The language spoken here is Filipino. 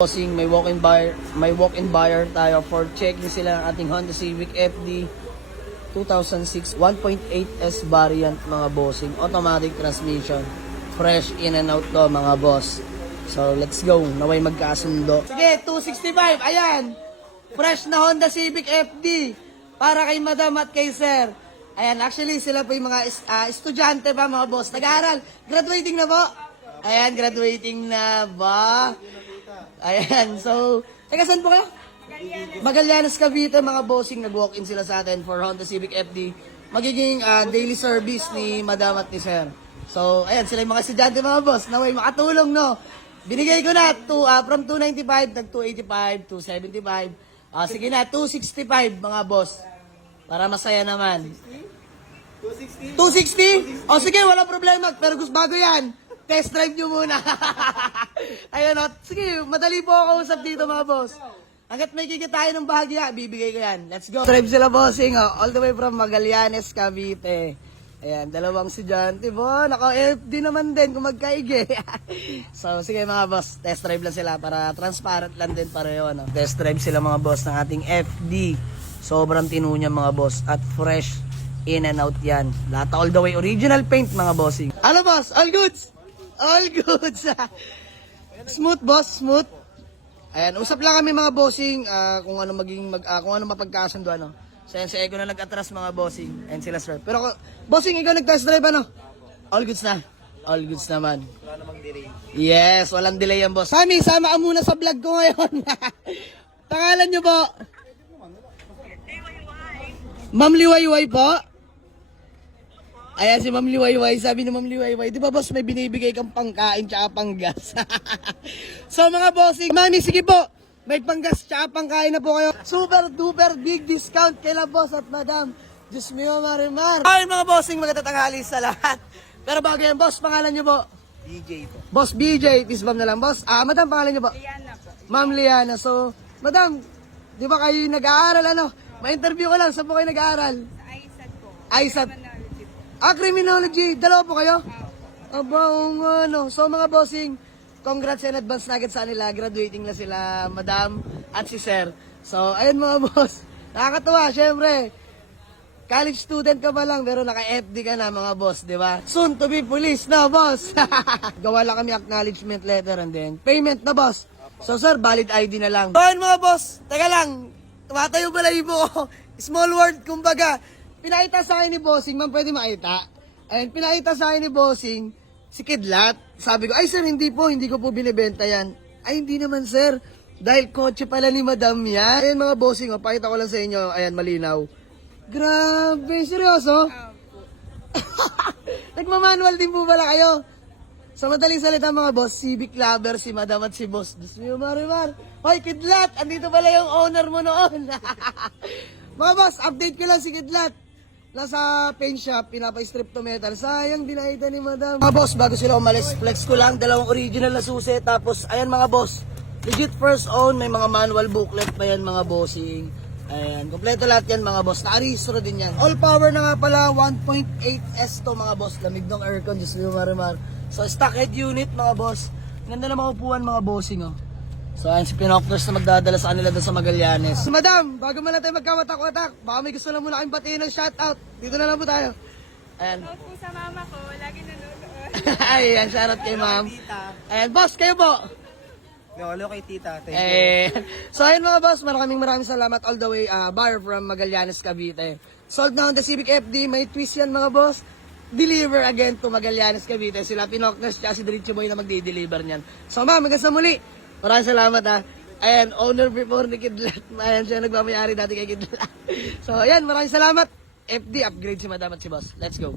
Bossing, may walk-in buyer tayo for checking sila ng ating Honda Civic FD 2006 1.8S variant mga bossing, automatic transmission, fresh in and out to mga boss. So let's go, naway magkasundo. Sige, 265, ayan, fresh na Honda Civic FD para kay madam at kay sir. Ayan, actually sila po yung mga estudyante pa mga boss, nag-aaral, graduating na po. Ayan, graduating na ba? Ayan, so, taga saan po kayo? Magallanes, Cavite, mga bossing, nag-walk-in sila sa atin for Honda Civic FD. Magiging daily service ni madam at ni sir. So, ayan, sila yung mga estudyante mga boss, naway makatulong, no? Binigay ko na from 295, nag 285, 275. Sige na, 265 mga boss. Para masaya naman. 260? O sige, walang problema, pero gusto bago yan. Test drive nyo muna. Ayun o. Sige, madali po ako usap dito mga boss. Hanggat may kikita tayo ng bahagya, bibigay ko yan. Let's go. Drive sila bossing o. All the way from Magallanes, Cavite. Ayan, dalawang estudyante po. Naka-FD naman din kung magkaigi. So, sige mga boss. Test drive lang sila para transparent lang din pareho. Ano? Test drive sila mga boss ng ating FD. Sobrang tinu niya mga boss. At fresh in and out yan. Lahat all the way original paint mga bossing. Ano boss? All goods? All good. Smooth boss, smooth. Ayan, usap lang kami mga bossing kung ano kung ano mapagkasundo ano. So yan, si Ego na nag-atras mga bossing. Ayan sila sir. Pero bossing, ikaw nag-test drive ano? All goods na. All goods naman. Wala namang delay. Yes, walang delay yan boss. Sami, sama ka muna sa vlog ko ngayon. Pangalan nyo po? Ma'am Liwayway po? Ayan si Ma'am Liwayway, sabi ni Ma'am Liwayway, di ba boss may binibigay kang pangkain tsaka panggas? So mga bossing, mami sige po, may panggas tsaka pangkain na po kayo. Super duper big discount kay boss at madam. Diyos mio marimar. Ay mga bossing, magtatanghali sa lahat. Pero bago yan boss, pangalan nyo po? BJ po. Boss BJ, tisbam na lang boss. Madam, pangalan nyo po? Liana po. Ma'am Liana, so madam, di ba kayo nag-aaral ano? Ma-interview ko lang, saan po kayo nag-aaral? Sa ISAT po. ISAT. Criminology. Dalawa po kayo? Aba, ano. So mga bossing, congrats in advance na agad sa nila. Graduating na sila, madam at si sir. So, ayun mga boss. Nakakatuwa, syempre. College student ka pa lang, pero naka-FD ka na mga boss, di ba? Soon to be police na, boss. Gawa lang kami acknowledgement letter and then payment na, boss. So, sir, valid ID na lang. So, ayun mga boss. Teka lang. Tumatayo pala ibo ko. Small word, kumbaga. Pinaita sa akin ni bossing, ma'am pwede makita. Ayun, pinaita sa akin ni bossing, si Kidlat. Sabi ko, ay sir, hindi ko po binibenta yan. Ay, hindi naman sir. Dahil kotse pala ni madam yan. Ayun mga bossing, pakita ko lang sa inyo. Ayan, malinaw. Grabe, seryoso? Nagmamanual din po pala kayo. Sa madaling salita mga boss, civic lover si madam at si boss. Diyos mo, Marimar. Hoy, Kidlat, andito pala yung owner mo noon. Mga boss, update ko lang si Kidlat. Nasa paint shop, pinapa-strip to metal. Sayang, dinaita ni madam. Mga boss, bago sila umalis, flex ko lang, dalawang original na susi. Tapos, ayan mga boss, legit first own, may mga manual booklet pa yan mga bossing. Ayan, kompleto lahat yan mga boss. Nakaristro din yan. All power na nga pala, 1.8S to mga boss. Lamig ng aircon, just Marimar. So, stock head unit mga boss. Ganda na mga upuan mga bossing oh. So, ayan si Pinoctors na magdadala sa kanila doon sa Magallanes. So, madam, bago man natin magkawatak-watak, baka may gusto lang muna kayong batiin ng shoutout. Dito na lang po tayo. Ayan. Shoutout po sa mama ko, lagi nanonood. Ayan, shoutout kay ma'am. Ayan, boss, kayo po. Hello kay tita, thank you. So, ayan mga boss, maraming salamat all the way, buyer from Magallanes, Cavite. Sold na on the Civic FD, may twist yan mga boss. Deliver again to Magallanes, Cavite. Sila Pinoctors, tsaka si Diretso Boy na magdi-deliver niyan. So, ma'am, hanggang sa muli. Maraming salamat ha. Ayan, owner before ni Kidlat. Ayan siya, nagmamayari dati kay Kidlat. So, ayan, maraming salamat. FD, upgrade si madam at si boss. Let's go.